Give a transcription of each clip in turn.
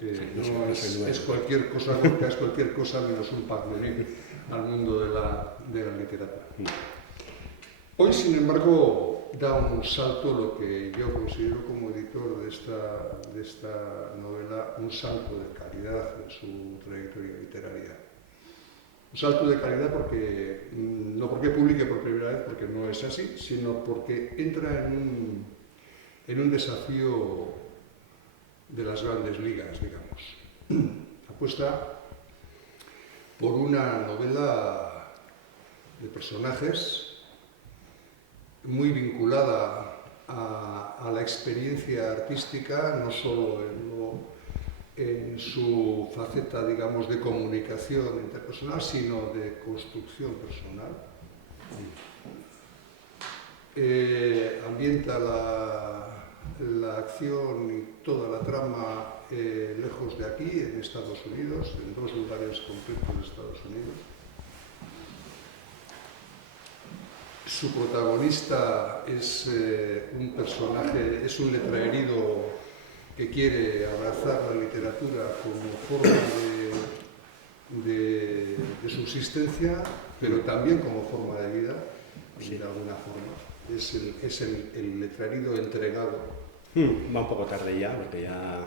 Es cualquier cosa, Gorka es cualquier cosa menos un partener al mundo de la literatura. Hoy, sin embargo, da un salto lo que yo considero como editor de esta novela, un salto de calidad en su trayectoria literaria. Un salto de calidad porque, no porque publique por primera vez, porque no es así, sino porque entra en un desafío de las grandes ligas, digamos. Apuesta por una novela de personajes muy vinculada a la experiencia artística, no solo en su faceta, digamos, de comunicación interpersonal, sino de construcción personal. Ambienta la acción y toda la trama lejos de aquí, en Estados Unidos, en dos lugares concretos de Estados Unidos. Su protagonista es un personaje, es un letraherido que quiere abrazar la literatura como forma de subsistencia, pero también como forma de vida, de alguna forma. Es el letraherido entregado. Va un poco tarde ya, porque ya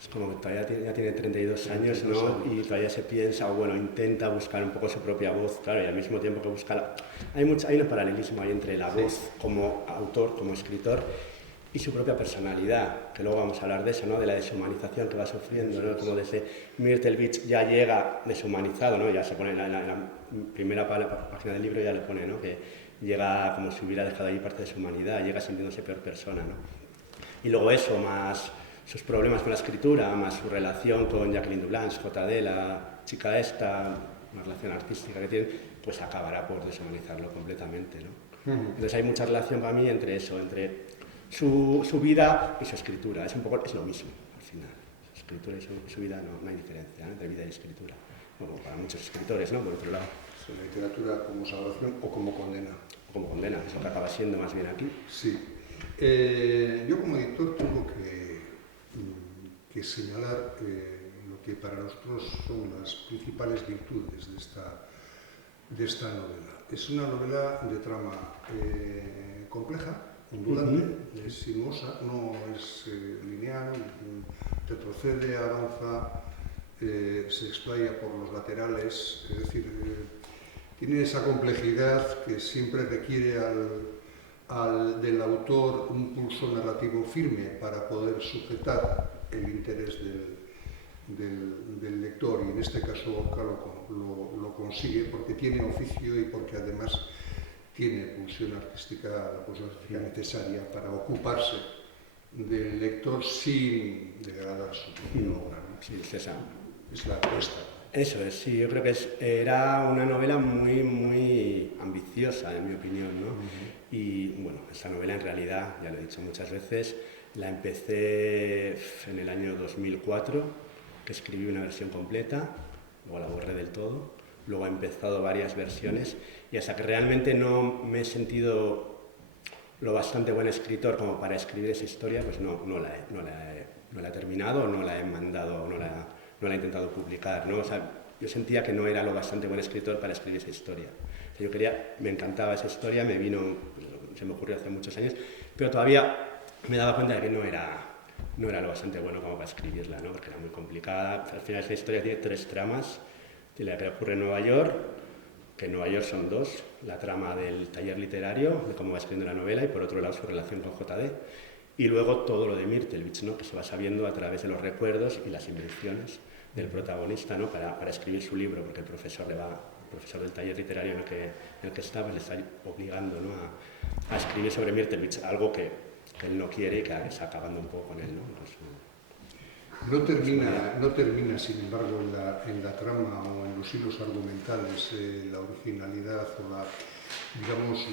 es como que todavía tiene 32 años, ¿no? Y todavía se piensa, o bueno, intenta buscar un poco su propia voz, claro, y al mismo tiempo que busca... Hay un paralelismo ahí entre la voz como autor, como escritor, y su propia personalidad, que luego vamos a hablar de eso, ¿no? De la deshumanización que va sufriendo, ¿no? Como desde Myrtle Beach ya llega deshumanizado, ¿no? Ya se pone en la primera página del libro, ya le pone, ¿no? Que llega como si hubiera dejado ahí parte de su humanidad, llega sintiéndose peor persona, ¿no? Y luego eso, más sus problemas con la escritura, más su relación con Jacqueline Dublanche, JD, la chica esta, una relación artística que tiene, pues acabará por deshumanizarlo completamente, ¿no? Entonces hay mucha relación para mí entre eso, entre su vida y su escritura. Es lo mismo, al final. Su escritura y su vida no hay diferencia, ¿no? Entre vida y escritura. Bueno, para muchos escritores, ¿no? Por otro lado. La literatura como salvación o como condena. O como condena, es lo que acaba siendo más bien aquí. Sí. Yo como editor tengo que señalar lo que para nosotros son las principales virtudes de esta novela. Es una novela de trama compleja, ondulante, sinuosa, no es lineal, retrocede, avanza, se explaya por los laterales, es decir, tiene esa complejidad que siempre requiere del autor un pulso narrativo firme para poder sujetar el interés del lector, y en este caso Gorka lo consigue porque tiene oficio y porque además tiene la pulsión artística necesaria para ocuparse del lector sin degradar su propia obra, ¿no? Sí, es la apuesta. Eso es, sí, yo creo que era una novela muy, muy ambiciosa, en mi opinión, ¿no? Y bueno, esta novela en realidad, ya lo he dicho muchas veces, la empecé en el año 2004, que escribí una versión completa, luego la borré del todo, luego he empezado varias versiones, y hasta que realmente no me he sentido lo bastante buen escritor como para escribir esa historia, pues no la he terminado, no la he mandado, no la he intentado publicar, ¿no? O sea, yo sentía que no era lo bastante buen escritor para escribir esa historia. O sea, me encantaba esa historia, se me ocurrió hace muchos años, pero todavía me daba cuenta de que no era lo bastante bueno como para escribirla, ¿no? Porque era muy complicada. Al final esta historia tiene 3 tramas. Tiene la que ocurre en Nueva York, que en Nueva York son 2, la trama del taller literario, de cómo va escribiendo la novela, y por otro lado su relación con JD. Y luego todo lo de Myrtle Beach, ¿no? Que se va sabiendo a través de los recuerdos y las invenciones del protagonista, ¿no? Para escribir su libro, porque el profesor del taller literario en el que estaba, le está obligando, ¿no? a escribir sobre Myrtle Beach, algo que él no quiere y que está acabando un poco con él, ¿no? No termina, sin embargo, en la trama o en los hilos argumentales, la originalidad o digamos,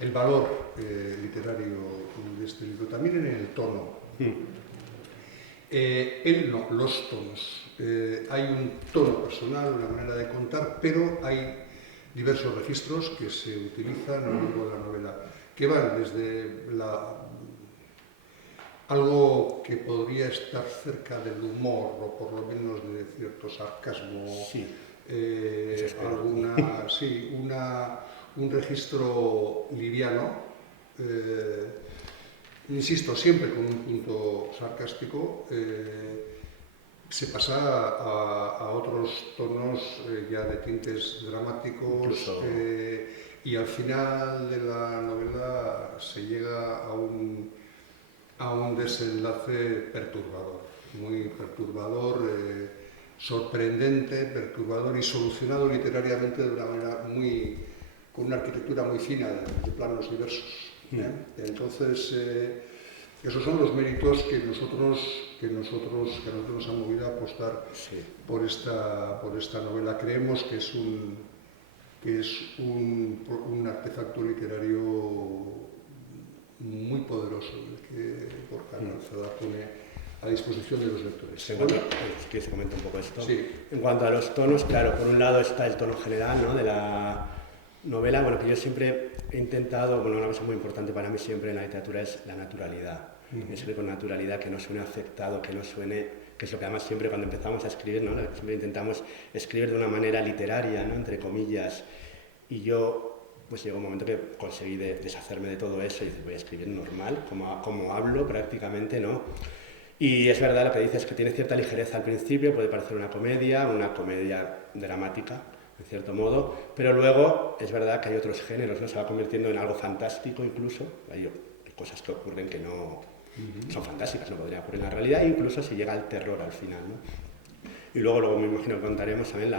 el valor literario de este libro, también en el tono. Los tonos. Hay un tono personal, una manera de contar, pero hay diversos registros que se utilizan a lo largo de la novela, que van desde la algo que podría estar cerca del humor, o por lo menos de cierto sarcasmo, Sí, un registro liviano, insisto, siempre con un punto sarcástico, se pasa a otros tonos ya de tintes dramáticos, y al final de la novela se llega a un desenlace perturbador, muy perturbador, sorprendente, perturbador y solucionado literariamente de una manera con una arquitectura muy fina de planos diversos. Entonces, esos son los méritos que a nosotros nos han movido a apostar por esta novela. Creemos que es un artefacto literario muy poderoso, que Gorka Ardanza pone a disposición de los lectores. Que se comenta un poco esto. Sí. En cuanto a los tonos, claro, por un lado está el tono general, ¿no?, de la novela, bueno, que yo siempre he intentado, bueno, una cosa muy importante para mí siempre en la literatura es la naturalidad. Escribir con naturalidad, que no suene afectado, que no suene, que es lo que además siempre cuando empezamos a escribir, ¿no?, siempre intentamos escribir de una manera literaria, ¿no?, entre comillas, y yo pues llegó un momento que conseguí deshacerme de todo eso y decir, voy a escribir normal, como hablo prácticamente, ¿no? Y es verdad lo que dices, que tiene cierta ligereza al principio, puede parecer una comedia dramática, en cierto modo, pero luego es verdad que hay otros géneros, ¿no? Se va convirtiendo en algo fantástico incluso, hay cosas que ocurren que no son fantásticas, no podrían ocurrir en la realidad, e incluso se llega al terror al final, ¿no? Y luego me imagino que contaremos también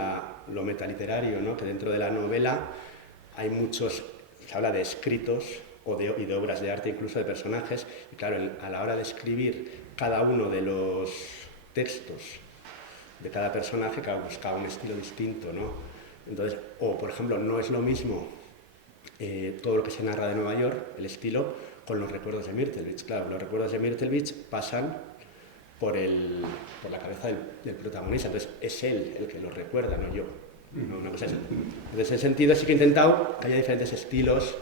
lo metaliterario, ¿no?, que dentro de la novela hay se habla de escritos y de obras de arte, incluso de personajes, y claro, a la hora de escribir cada uno de los textos de cada personaje, claro, buscaba un estilo distinto, ¿no? Entonces, por ejemplo, no es lo mismo todo lo que se narra de Nueva York, el estilo, con los recuerdos de Myrtle Beach. Claro, los recuerdos de Myrtle Beach pasan por la cabeza del protagonista, entonces es él el que los recuerda, no yo. No, una cosa así. En ese sentido sí que he intentado que haya diferentes estilos,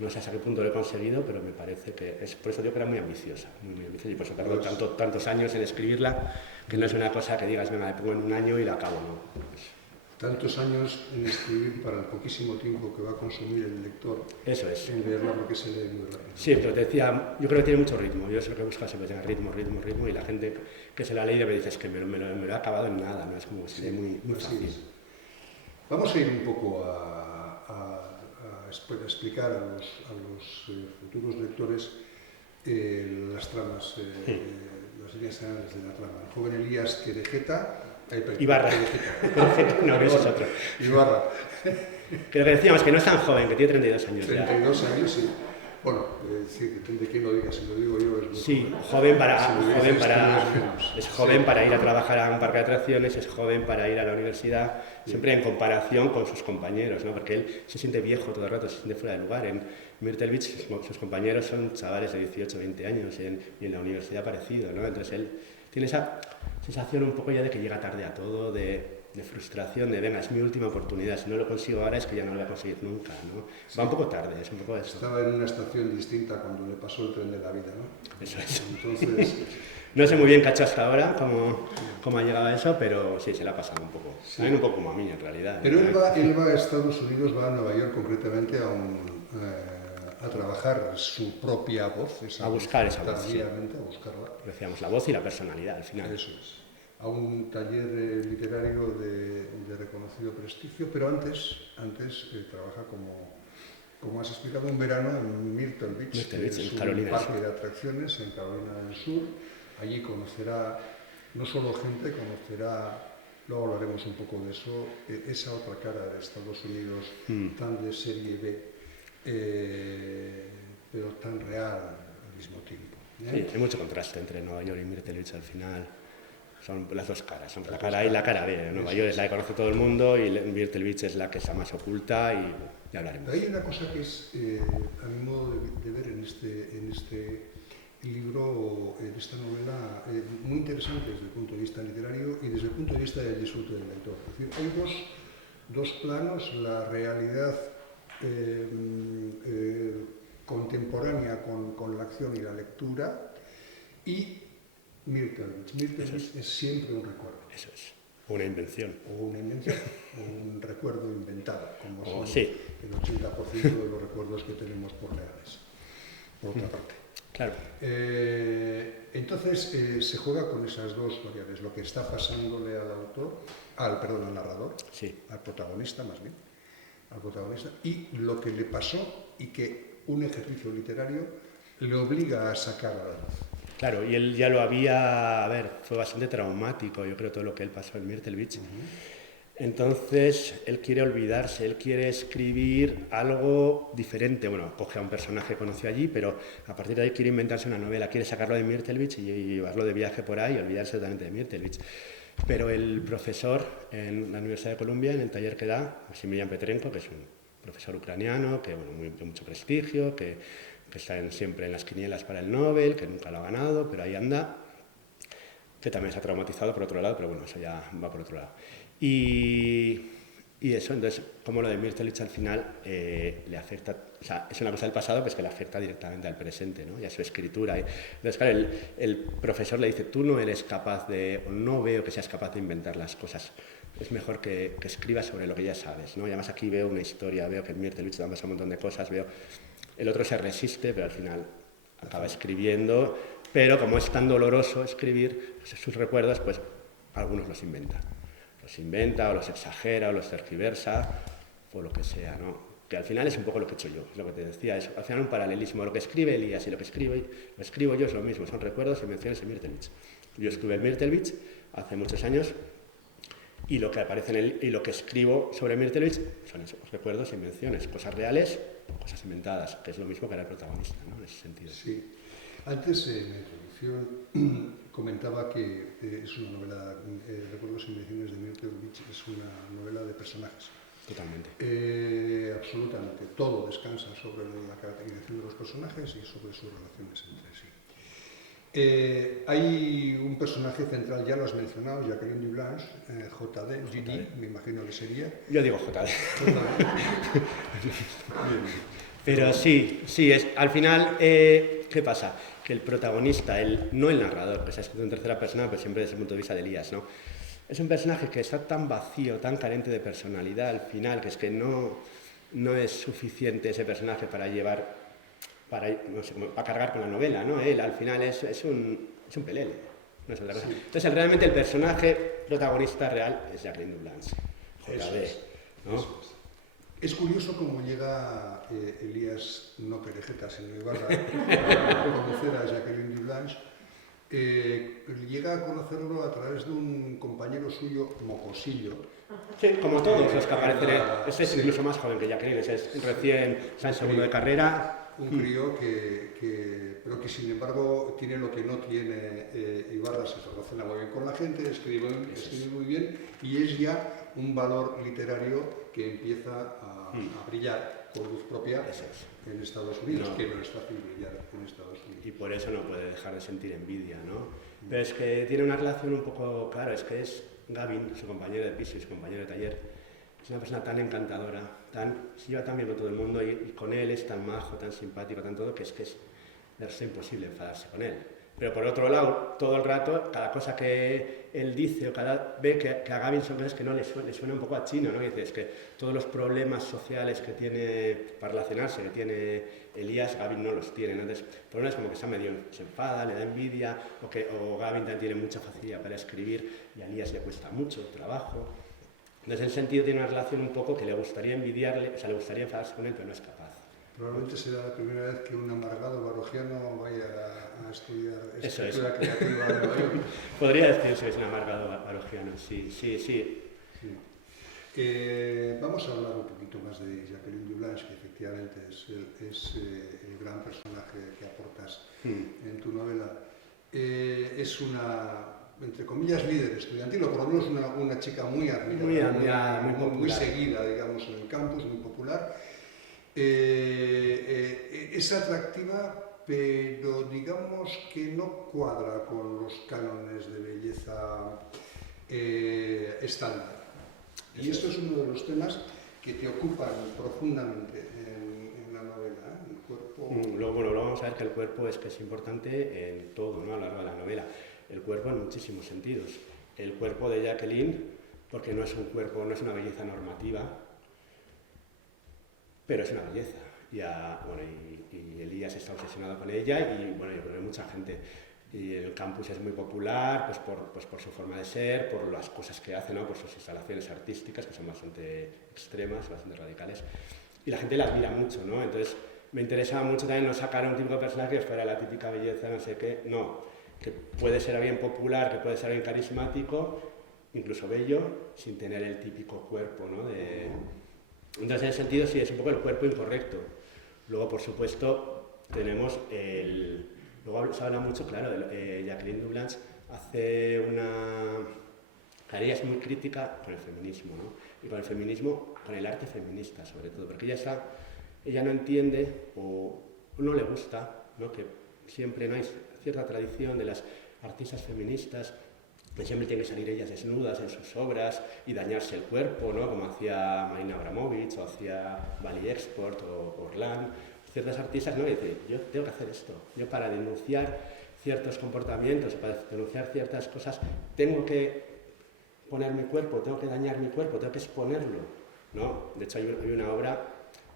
no sé hasta qué punto lo he conseguido, pero me parece que es, por eso digo que era muy ambiciosa, y por eso tardó tantos años en escribirla, que no es una cosa que digas, venga, me pongo en un año y la acabo, ¿no? Tantos años en escribir para el poquísimo tiempo que va a consumir el lector. Eso es. En leerla, porque se lee muy rápido. Sí, pero te decía, yo creo que tiene mucho ritmo. Yo es lo que busco siempre, tenga ritmo, y la gente que se la ha leído me dice, es que me lo he acabado en nada, ¿no? Es como que se lee muy fácil. Vamos a ir un poco a explicar a los futuros lectores las tramas, las líneas generales de la trama. El joven Elías Querejeta... Ibarra. No, ese es otro. Ibarra. Que lo que decíamos, que no es tan joven, que tiene 32 años 32 años, sí. Bueno, decir, depende de quién lo diga, si lo digo yo es muy sí, joven. Es joven para ir a trabajar a un parque de atracciones, es joven para ir a la universidad, siempre en comparación con sus compañeros, ¿no? Porque él se siente viejo todo el rato, se siente fuera de lugar. En Myrtle Beach sus compañeros son chavales de 18, 20 años y en la universidad parecido, ¿no? Entonces él tiene esa sensación un poco ya de que llega tarde a todo, de frustración, de venga, es mi última oportunidad, si no lo consigo ahora es que ya no lo voy a conseguir nunca, ¿no? Sí. Va un poco tarde, es un poco eso. Estaba en una estación distinta cuando le pasó el tren de la vida, ¿no? Eso es. Entonces... No sé muy bien, cacho, hasta ahora cómo ha llegado a eso, pero sí, se le ha pasado un poco. Sí. También un poco como a mí, en realidad. Pero él va a Estados Unidos, va a Nueva York concretamente a trabajar su propia voz. A buscar esa voz, sí. A buscarla. Decíamos, la voz y la personalidad, al final. Eso es. A un taller literario de reconocido prestigio, pero antes trabaja como has explicado, un verano en Myrtle Beach, que es un parque de atracciones en Carolina del Sur. Allí conocerá no solo gente, luego hablaremos un poco de eso, esa otra cara de Estados Unidos tan de serie B, pero tan real al mismo tiempo. Sí, hay mucho contraste entre Nueva York y Myrtle Beach al final. Son las dos caras, son la cara A y la cara B. Nueva York es la que conoce todo el mundo y Myrtle Beach es la que está más oculta y ya hablaremos. Hay una cosa que es, a mi modo de ver en este libro, en esta novela, muy interesante desde el punto de vista literario y desde el punto de vista del disfrute del lector. Es decir, hay dos planos, la realidad contemporánea con la acción y la lectura, y Mirtelbich. Mirtelbich es siempre un recuerdo. Eso es. Una invención. O una invención, o un recuerdo inventado, como son sí. el 80% de los recuerdos que tenemos por reales, por otra parte. Claro. Entonces se juega con esas dos variables, lo que está pasándole al autor, al narrador, sí. al protagonista más bien, al protagonista, y lo que le pasó y que un ejercicio literario le obliga a sacar a la luz. Claro, y él ya lo había, fue bastante traumático, yo creo, todo lo que él pasó en Mirtelbich. Entonces, él quiere olvidarse, él quiere escribir algo diferente. Bueno, coge a un personaje que conoció allí, pero a partir de ahí quiere inventarse una novela, quiere sacarlo de Mirtelbich y llevarlo de viaje por ahí y olvidarse totalmente de Mirtelbich. Pero el profesor en la Universidad de Columbia, en el taller que da, Maximilian Petrenko, que es un profesor ucraniano, que de mucho prestigio, que está siempre en las quinielas para el Nobel, que nunca lo ha ganado, pero ahí anda, que también se ha traumatizado por otro lado, pero bueno, eso ya va por otro lado. Y eso, entonces, como lo de Mirtelbich al final le afecta, o sea, es una cosa del pasado que es que le afecta directamente al presente, ¿no? Y a su escritura. Entonces, claro, el profesor le dice, tú no eres capaz de, o no veo que seas capaz de inventar las cosas, es mejor que escribas sobre lo que ya sabes, ¿no? Y además aquí veo una historia, veo que en Mirtelbich han pasado un montón de cosas, veo... El otro se resiste, pero al final acaba escribiendo, pero como es tan doloroso escribir sus recuerdos, pues algunos los inventa. Los inventa, o los exagera, o los tergiversa, o lo que sea, ¿no? Que al final es un poco lo que he hecho yo, es lo que te decía, es al final un paralelismo. Lo que escribe Elías y lo que escribo yo es lo mismo, son recuerdos y menciones en Mirtelbich. Yo estuve en Mirtelbich hace muchos años, y lo que aparece en él y lo que escribo sobre Mirtelbich son esos recuerdos y invenciones, cosas reales, cosas inventadas, que es lo mismo que era el protagonista, ¿no? En ese sentido. Sí. Antes, en la introducción, comentaba que es una novela, Recuerdos y invenciones de Mirtelbich, es una novela de personajes. Totalmente. Absolutamente. Todo descansa sobre la caracterización de los personajes y sobre sus relaciones entre sí. Hay un personaje central, ya lo has mencionado, Jacqueline Dublanche, JD, me imagino que sería. Yo digo JD. Pero sí, al final, ¿qué pasa? Que el protagonista, no el narrador, que se ha escrito en tercera persona, pero siempre desde el punto de vista de Elías, ¿no? Es un personaje que está tan vacío, tan carente de personalidad al final, que es que no es suficiente ese personaje para llevar... para cargar con la novela, ¿no? Él al final es un pelele, no es otra cosa. Sí. Entonces realmente el personaje protagonista real es Jacqueline Dublanche, JD, ¿no? Es curioso cómo llega Elías, no Perejeta, sino Ibarra, a conocer a Jacqueline Dublanche. Llega a conocerlo a través de un compañero suyo, mocosillo. Sí, como todos los que aparecen. Este es incluso más joven que Jacqueline, es recién, está en segundo de carrera. Un crío pero que sin embargo tiene lo que no tiene Ibarra, se relaciona muy bien con la gente, escribe muy bien y es ya un valor literario que empieza a brillar con luz propia en Estados Unidos, que no es fácil brillar en Estados Unidos. Y por eso no puede dejar de sentir envidia, ¿no? Pero es que tiene una relación un poco, claro, es que es Gavin, su compañero de piso y su compañero de taller, es una persona tan encantadora, se lleva tan bien con todo el mundo y con él es tan majo, tan simpático, tan todo, que es imposible enfadarse con él. Pero por otro lado, todo el rato, cada cosa que él dice o ve que a Gavin son cosas que no le suena un poco a chino, ¿no? Y dice, es que todos los problemas sociales que tiene para relacionarse, que tiene Elías, Gavin no los tiene, ¿no? Entonces, por una vez como que se enfada, le da envidia, o Gavin también tiene mucha facilidad para escribir y a Elías le cuesta mucho trabajo. Entonces, en ese sentido, tiene una relación un poco que le gustaría envidiarle, o sea, le gustaría enfadarse con él, pero no es capaz. Probablemente será la primera vez que un amargado barogiano vaya a estudiar escritura creativa en Nueva York. Podría decirse que es un amargado barogiano, sí. Vamos a hablar un poquito más de Jacqueline Dublanche, que efectivamente es el gran personaje que aportas en tu novela. Es una, entre comillas, líder estudiantil, o por lo menos una chica muy admirada, muy seguida, digamos, en el campus, muy popular. Es atractiva, pero digamos que no cuadra con los cánones de belleza estándar. Y esto es uno de los temas que te ocupan profundamente en la novela, el cuerpo... Luego, bueno, luego vamos a ver que el cuerpo es importante en todo, ¿no? A lo largo de la novela. El cuerpo en muchísimos sentidos. El cuerpo de Jacqueline, porque no es un cuerpo, no es una belleza normativa, pero es una belleza. Y Elías está obsesionado con ella y bueno, yo creo que mucha gente. Y el campus es muy popular por su forma de ser, por las cosas que hace, ¿no? Por sus instalaciones artísticas, que son bastante extremas, bastante radicales. Y la gente la admira mucho, ¿no? Entonces me interesaba mucho también no sacar un tipo de personaje que fuera la típica belleza, no sé qué, no. Que puede ser bien popular, que puede ser bien carismático, incluso bello, sin tener el típico cuerpo, ¿no? Entonces, en ese sentido, sí, es un poco el cuerpo incorrecto. Luego, por supuesto, tenemos Luego se habla mucho, claro, Jacqueline du Blanche hace ella es muy crítica con el feminismo, ¿no? Y con el feminismo, con el arte feminista, sobre todo, porque ella no entiende o no le gusta, ¿no? Que siempre no hay cierta tradición de las artistas feministas, que siempre tienen que salir ellas desnudas en sus obras y dañarse el cuerpo, ¿no? Como hacía Marina Abramovic o hacía Bali Export o Orlan. Ciertas artistas, ¿no? Y dicen, yo tengo que hacer esto. Yo para denunciar ciertos comportamientos, para denunciar ciertas cosas, tengo que poner mi cuerpo, tengo que dañar mi cuerpo, tengo que exponerlo, ¿no? De hecho, hay una obra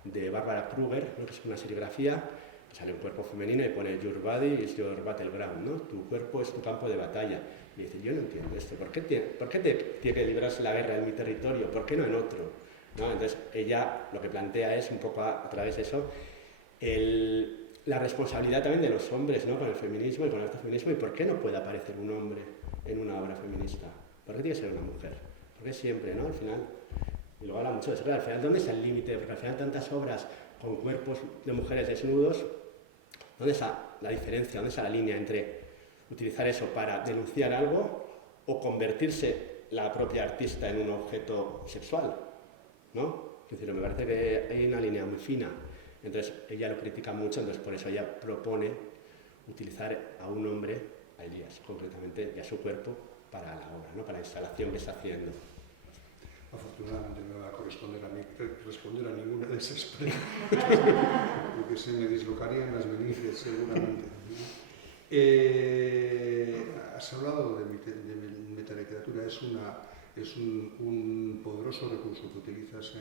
de Barbara Kruger, ¿no? Que es una serigrafía, que sale un cuerpo femenino y pone Your body is your battleground, ¿no? Tu cuerpo es tu campo de batalla. Y dice, yo no entiendo esto, ¿por qué tiene que librarse la guerra en mi territorio? ¿Por qué no en otro? ¿No? Entonces, ella lo que plantea es un poco a través de eso la responsabilidad también de los hombres, ¿no? Con el feminismo y con el feminismo, y por qué no puede aparecer un hombre en una obra feminista, por qué tiene que ser una mujer, porque siempre, ¿no? Al final, y luego habla mucho de eso, al final, ¿dónde está el límite? Porque al final tantas obras con cuerpos de mujeres desnudos, ¿dónde está la diferencia, dónde está la línea entre utilizar eso para denunciar algo o convertirse la propia artista en un objeto sexual, ¿no? Es decir, me parece que hay una línea muy fina. Entonces ella lo critica mucho, entonces por eso ella propone utilizar a un hombre, a Elías concretamente, y a su cuerpo para la obra, ¿no? Para la instalación que está haciendo. Afortunadamente no va a responder a ninguna de esas preguntas, porque se me dislocarían las meninges seguramente. Has hablado de metaliteratura, es un poderoso recurso que utilizas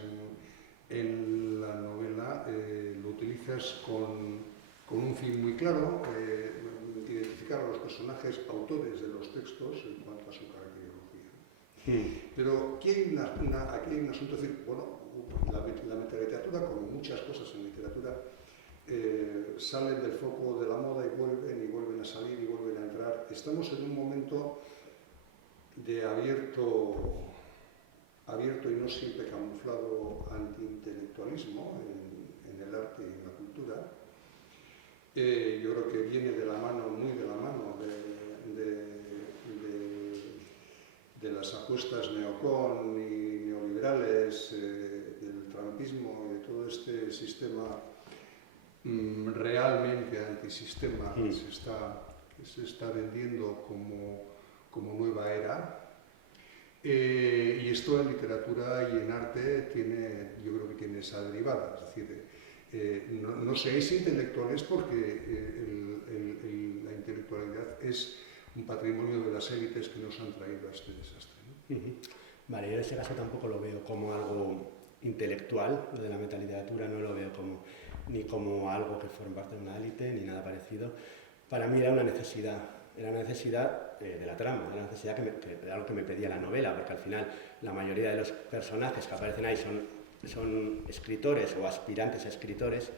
en la novela, lo utilizas con un fin muy claro, identificar a los personajes autores de los textos en cuanto a su caracterología. Pero aquí hay un asunto, es decir, bueno, la metaliteratura, como muchas cosas en literatura, salen del foco de la moda y vuelven a salir y vuelven a entrar. Estamos en un momento de abierto y no siempre camuflado antiintelectualismo en el arte y en la cultura. Yo creo que viene muy de la mano de las apuestas neocon y neoliberales, del trumpismo y de todo este sistema realmente antisistema que se está vendiendo como nueva era. Y esto en literatura y en arte yo creo que tiene esa derivada, es decir, no seáis intelectuales porque la intelectualidad es un patrimonio de las élites que nos han traído a este desastre, ¿no? Vale, yo en ese caso tampoco lo veo como algo intelectual, lo de la metaliteratura no lo veo ni como algo que forma parte de una élite, ni nada parecido. Para mí era una necesidad de la trama, era una necesidad de algo que me pedía la novela, porque al final la mayoría de los personajes que aparecen ahí son escritores o aspirantes a escritores,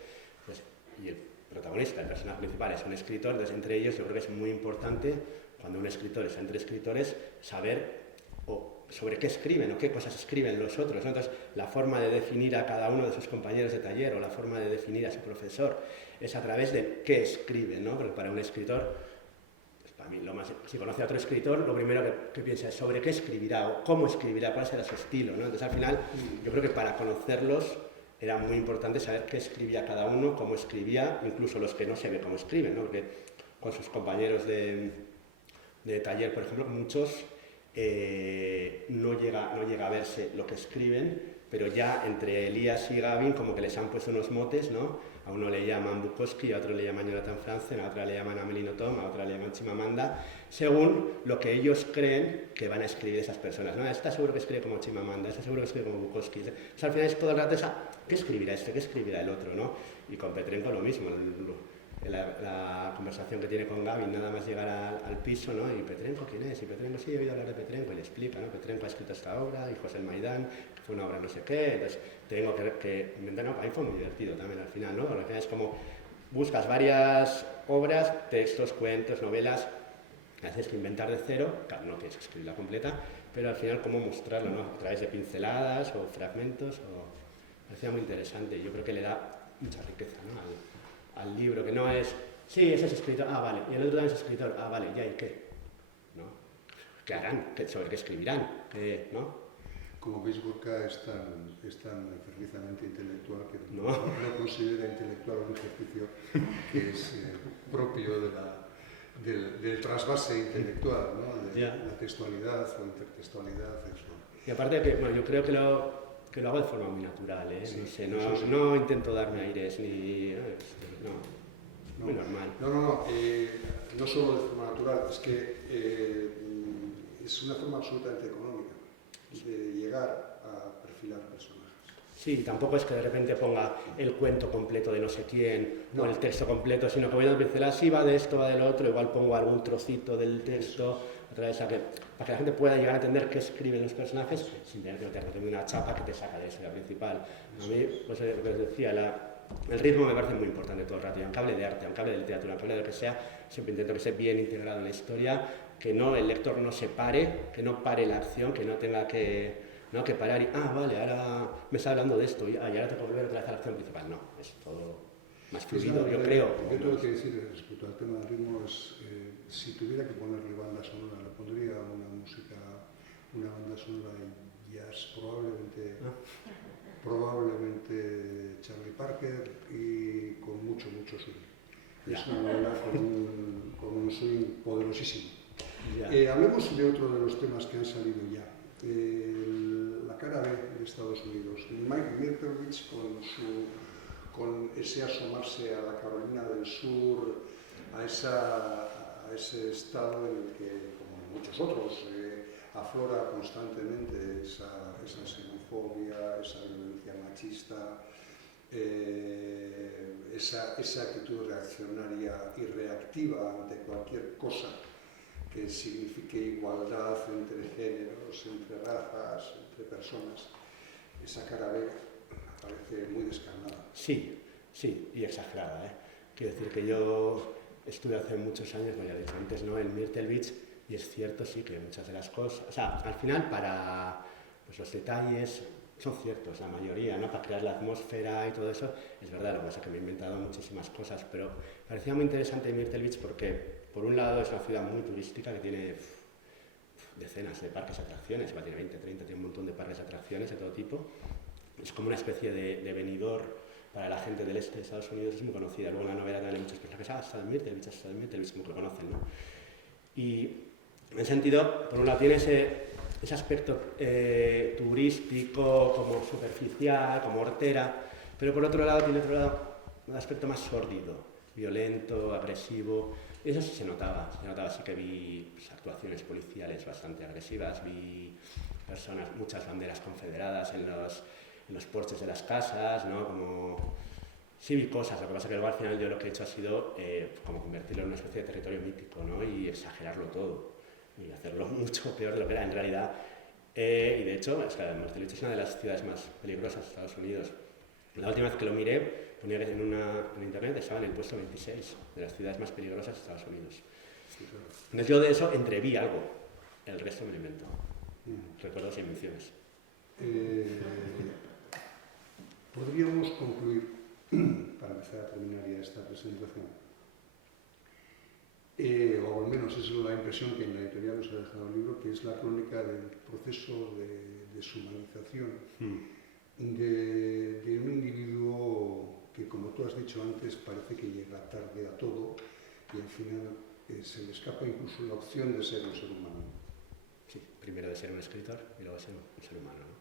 pues, y el protagonista, el personaje principal, es un escritor, entonces entre ellos yo creo que es muy importante, cuando un escritor está entre escritores, saber sobre qué escriben o qué cosas escriben los otros, ¿no? Entonces la forma de definir a cada uno de sus compañeros de taller o la forma de definir a su profesor es a través de qué escriben, ¿no? Porque para un escritor, pues para mí si conoce a otro escritor, lo primero que piensa es sobre qué escribirá o cómo escribirá, cuál será su estilo, ¿no? Entonces al final yo creo que para conocerlos era muy importante saber qué escribía cada uno, cómo escribía, incluso los que no se ve cómo escriben, ¿no? Porque con sus compañeros de taller, por ejemplo, muchos no llega a verse lo que escriben, pero ya entre Elías y Gavin como que les han puesto unos motes, ¿no? A uno le llaman Bukowski, a otro le llaman Jonathan Franzen, a otra le llaman Amélie Nothomb, a otra le llaman Chimamanda, según lo que ellos creen que van a escribir esas personas. ¿No? Esta seguro que escribe como Chimamanda, esta seguro que escribe como Bukowski. O sea, al final es todo el rato esa, ¿qué escribirá este? ¿Qué escribirá el otro? ¿No? Y con Petrenko lo mismo. La conversación que tiene con Gavin nada más llegar al piso, ¿no? Y Petrenko, ¿quién es? Y Petrenko, sí, he oído hablar de Petrenko, y le explica, ¿no? Petrenko ha escrito esta obra, Hijos del Maidán, que fue una obra no sé qué, entonces tengo que inventar, ¿no? Ahí fue muy divertido también al final, ¿no? Porque al final es como, buscas varias obras, textos, cuentos, novelas, haces que inventar de cero, claro, no tienes que escribirla completa, pero al final cómo mostrarlo, ¿no? A través de pinceladas o fragmentos, me parecía muy interesante, yo creo que le da mucha riqueza, ¿no? Al libro, que no es, sí, ese es escritor, ah, vale, y el otro también es escritor, ah, vale, ¿ya y qué? ¿No? ¿Qué harán? ¿Sobre qué escribirán? ¿No? Como veis, Gorka es tan enfermizamente intelectual que no considera intelectual un ejercicio que es propio del trasvase intelectual, ¿no? De la textualidad o intertextualidad. Eso. Y aparte, que, bueno, yo creo que lo hago de forma muy natural, ¿eh? Sí, no sé, sí. no intento darme aires ni... muy normal. No solo de forma natural, es que es una forma absolutamente económica de llegar a perfilar personajes. Sí, tampoco es que de repente ponga el cuento completo de no sé quién o el texto completo, sino que voy a pincelar, sí, va de esto, va del otro, igual pongo algún trocito del texto, para que la gente pueda llegar a entender qué escriben los personajes sin tener que meterte una chapa que te saca de la historia principal. A mí, pues lo que os decía, el ritmo me parece muy importante todo el rato, y aunque hable de arte, aunque hable de literatura, aunque hable de lo que sea, siempre intento que esté bien integrado en la historia, que el lector no se pare, que no pare la acción, que no tenga que parar y, vale, ahora me está hablando de esto y ahora tengo que volver otra vez a la acción principal. No, es todo más fluido, yo creo. Yo tengo que decir respecto al tema del ritmo, si tuviera que ponerle banda sonora, le pondría una banda sonora de jazz, probablemente Charlie Parker, y con mucho swing. Es una novela con un swing poderosísimo. Hablemos de otro de los temas que han salido ya. La cara B de Estados Unidos. Mike Mirtowicz con ese asomarse a la Carolina del Sur, a ese estado en el que, como en muchos otros, aflora constantemente esa xenofobia, esa violencia machista, esa actitud reaccionaria y reactiva ante cualquier cosa que signifique igualdad entre géneros, entre razas, entre personas. Esa cara B parece muy descarnada. Sí, y exagerada, ¿eh? Quiero decir que yo estuve hace muchos años, como ya he dicho antes, ¿no? En Myrtle y es cierto, sí, que muchas de las cosas, o sea, al final para los detalles son ciertos, la mayoría, ¿no? Para crear la atmósfera y todo eso, es verdad, lo que pasa es que me he inventado muchísimas cosas, pero parecía muy interesante Myrtle porque, por un lado, es una ciudad muy turística que tiene decenas de parques de atracciones, tiene 20, 30, tiene un montón de parques de atracciones de todo tipo. Es como una especie de Benidorm para la gente del este de Estados Unidos, es muy conocida. Luego en la novela también hay muchos personajes, está en Myrtle Beach, como que lo conocen, ¿no? Y en ese sentido, por un lado tiene ese aspecto turístico, como superficial, como hortera, pero por otro lado tiene un aspecto más sórdido, violento, agresivo. Eso sí se notaba, sí que vi actuaciones policiales bastante agresivas, vi muchas banderas confederadas en los porches de las casas, ¿no? Sí vi cosas, lo que pasa es que luego al final yo lo que he hecho ha sido como convertirlo en una especie de territorio mítico, ¿no? Y exagerarlo todo, y hacerlo mucho peor de lo que era en realidad. Y de hecho, Myrtle Beach es una de las ciudades más peligrosas de Estados Unidos. La última vez que lo miré, ponía que en internet estaba en el puesto 26 de las ciudades más peligrosas de Estados Unidos. Entonces yo de eso entreví algo, el resto me lo invento. Recuerdos y menciones. Podríamos concluir, para empezar a terminar ya esta presentación, o al menos es la impresión que en la editorial nos ha dejado el libro, que es la crónica del proceso de deshumanización de un individuo que, como tú has dicho antes, parece que llega tarde a todo y al final se le escapa incluso la opción de ser un ser humano. Sí, primero de ser un escritor y luego de ser un ser humano, ¿no?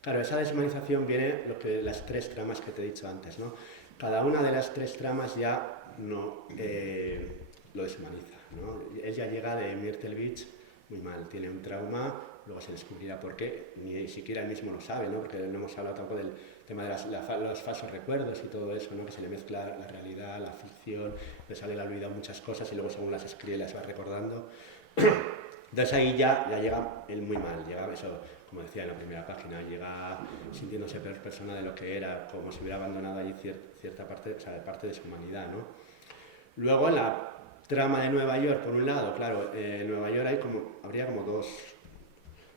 Claro, esa deshumanización viene las tres tramas que te he dicho antes, ¿no? cada una de las tres tramas ya no lo deshumaniza, ¿no? Él ya llega de Myrtle Beach muy mal, tiene un trauma, luego se descubrirá por qué, ni siquiera él mismo lo sabe, ¿no? Porque no hemos hablado tampoco del tema de los falsos recuerdos y todo eso, ¿no? Que se le mezcla la realidad, la ficción, le sale la olvidado muchas cosas y luego según las escribe las va recordando. Entonces ahí ya llega él muy mal, llega eso, como decía en la primera página, llega sintiéndose peor persona de lo que era, como si hubiera abandonado allí cierta parte, o sea, parte de su humanidad, ¿no? Luego en la trama de Nueva York, por un lado, claro, en Nueva York habría como dos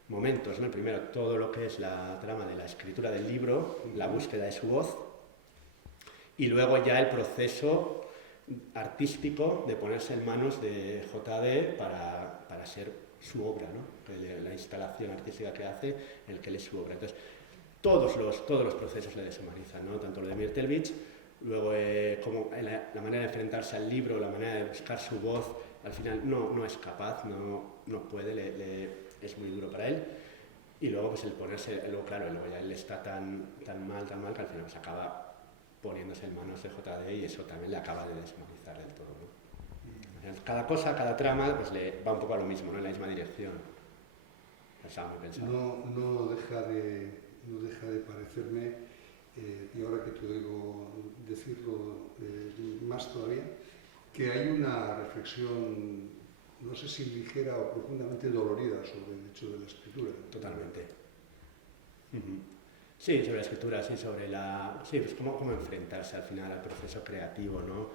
momentos, ¿no? El primero, todo lo que es la trama de la escritura del libro, la búsqueda de su voz, y luego ya el proceso artístico de ponerse en manos de J.D. para ser su obra, ¿no? La instalación artística que hace, el que lee su obra. Entonces, todos los procesos le deshumanizan, ¿no? Tanto lo de Myrtle Beach, luego como la manera de enfrentarse al libro, la manera de buscar su voz, al final no es capaz, no puede, es muy duro para él. Y luego pues el ponerse, luego claro, luego ya él está tan mal que al final pues acaba poniéndose en manos de J.D. y eso también le acaba de deshumanizar del todo, ¿no? Cada cosa, cada trama, pues le va un poco a lo mismo, ¿no? En la misma dirección. Está muy pensado. No deja de parecerme, y ahora que te oigo decirlo más todavía, que hay una reflexión, no sé si ligera o profundamente dolorida sobre el hecho de la escritura. Totalmente. Sí, sobre la escritura, sí, sobre sí, pues cómo enfrentarse al final al proceso creativo, ¿no?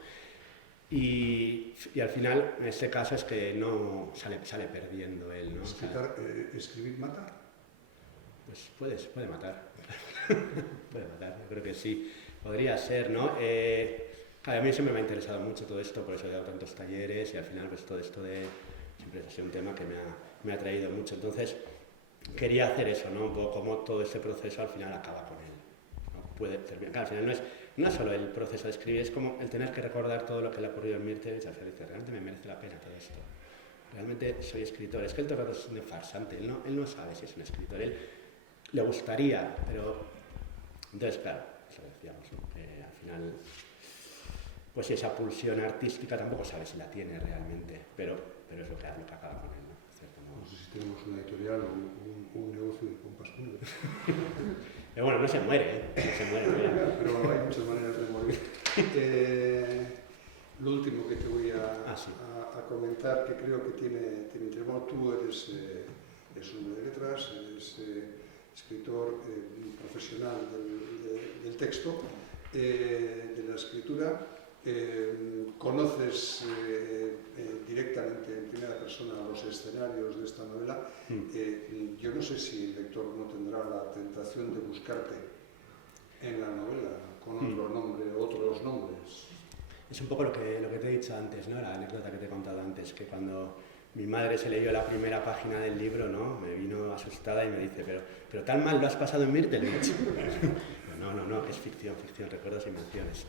Y al final, en este caso, es que no sale perdiendo él, ¿no? ¿Escribir mata? Pues puede matar. Puede matar, yo creo que sí. Podría ser, ¿no? Claro, a mí siempre me ha interesado mucho todo esto, por eso he dado tantos talleres y al final pues todo esto siempre ha sido un tema que me ha atraído mucho. Entonces, quería hacer eso, ¿no? Un poco como todo ese proceso al final acaba con él, ¿no? Puede terminar. Claro, al final no es solo el proceso de escribir, es como el tener que recordar todo lo que le ha ocurrido en Myrtle Beach, dice, realmente me merece la pena todo esto. Realmente soy escritor. Es que el Torrado es un farsante, él no sabe si es un escritor, él le gustaría, pero... Entonces, claro, eso decíamos, ¿no? Que al final, pues esa pulsión artística tampoco sabe si la tiene realmente, pero es lo que acaba con él, ¿no? No sé si tenemos una editorial o un negocio de pompas fúnebres. Pero bueno, no se muere, ¿eh? No se muere, mira. Pero hay muchas maneras de morir. Lo último que te voy a comentar, que creo que tiene interés, tú eres hombre de letras, eres escritor profesional del texto, de la escritura, conoces directamente en primera persona los escenarios de esta novela. Yo no sé si el lector no tendrá la tentación de buscarte en la novela con otros nombres. Es un poco lo que te he dicho antes, ¿no? La anécdota que te he contado antes, que cuando mi madre se leyó la primera página del libro, ¿no? Me vino asustada y me dice, pero tan mal lo has pasado en Myrtle Beach. No, que es ficción, recuerdos y menciones.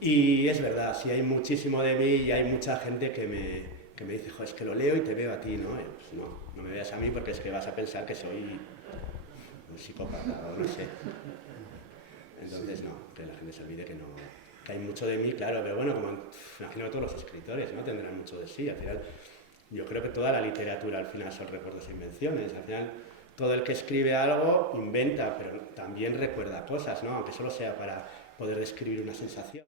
Y es verdad, sí hay muchísimo de mí y hay mucha gente que me dice, es que lo leo y te veo a ti, ¿no? Pues no me veas a mí porque es que vas a pensar que soy un psicópata o no sé. Entonces, no, que la gente se olvide que hay mucho de mí, claro, pero bueno, como imagino que todos los escritores, ¿no? Tendrán mucho de sí. Al final, yo creo que toda la literatura al final son recuerdos e invenciones. Al final, todo el que escribe algo inventa, pero también recuerda cosas, ¿no? Aunque solo sea para poder describir una sensación.